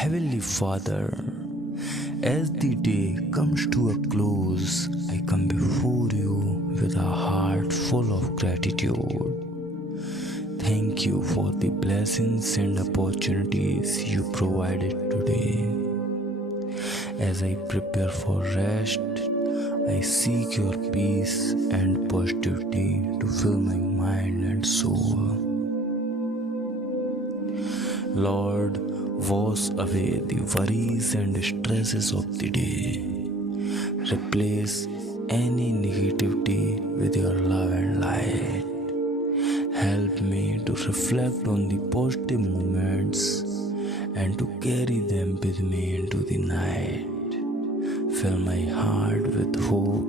Heavenly Father, as the day comes to a close, I come before you with a heart full of gratitude. Thank you for the blessings and opportunities you provided today. As I prepare for rest, I seek your peace and positivity to fill my mind and soul. Lord, wash away the worries and stresses of the day. Replace any negativity with your love and light. Help me to reflect on the positive moments and to carry them with me into the night. Fill my heart with hope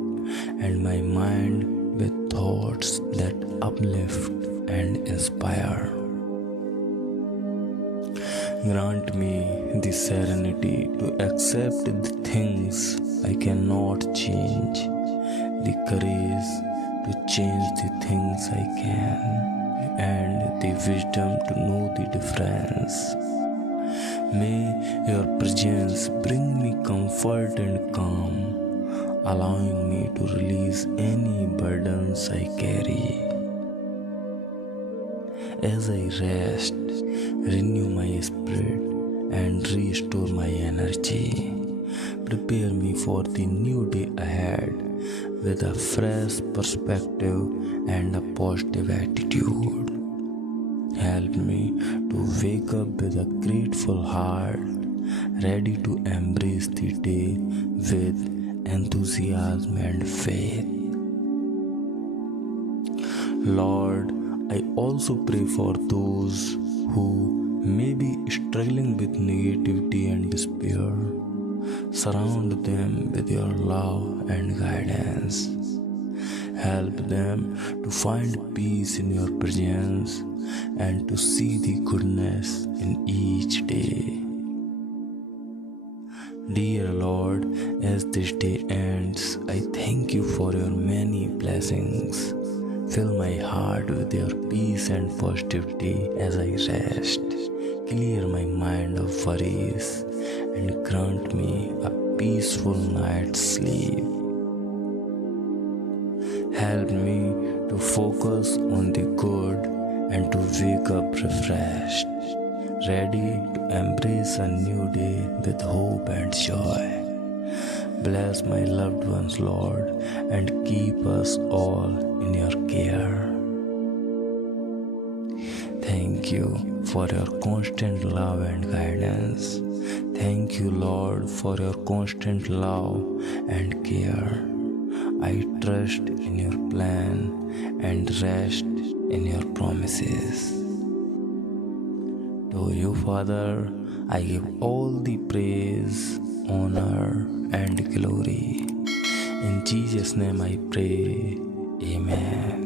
and my mind with thoughts that uplift and inspire. Grant me the serenity to accept the things I cannot change, the courage to change the things I can, and the wisdom to know the difference. May your presence bring me comfort and calm, allowing me to release any burdens I carry. As I rest, renew my spirit and restore my energy. Prepare me for the new day ahead with a fresh perspective and a positive attitude. Help me to wake up with a grateful heart, ready to embrace the day with enthusiasm and faith. Lord, I also pray for those who may be struggling with negativity and despair. Surround them with your love and guidance. Help them to find peace in your presence and to see the goodness in each day. Dear Lord, as this day ends, I thank you for your many blessings. Fill my heart with your peace and positivity as I rest. Clear my mind of worries and grant me a peaceful night's sleep. Help me to focus on the good and to wake up refreshed, ready to embrace a new day with hope and joy. Bless my loved ones, Lord, and keep us all in your care. Thank you for your constant love and guidance. Thank you, Lord, for your constant love and care. I trust in your plan and rest in your promises. To you, Father, I give all the praise, honor, and glory. In Jesus' name I pray. Amen.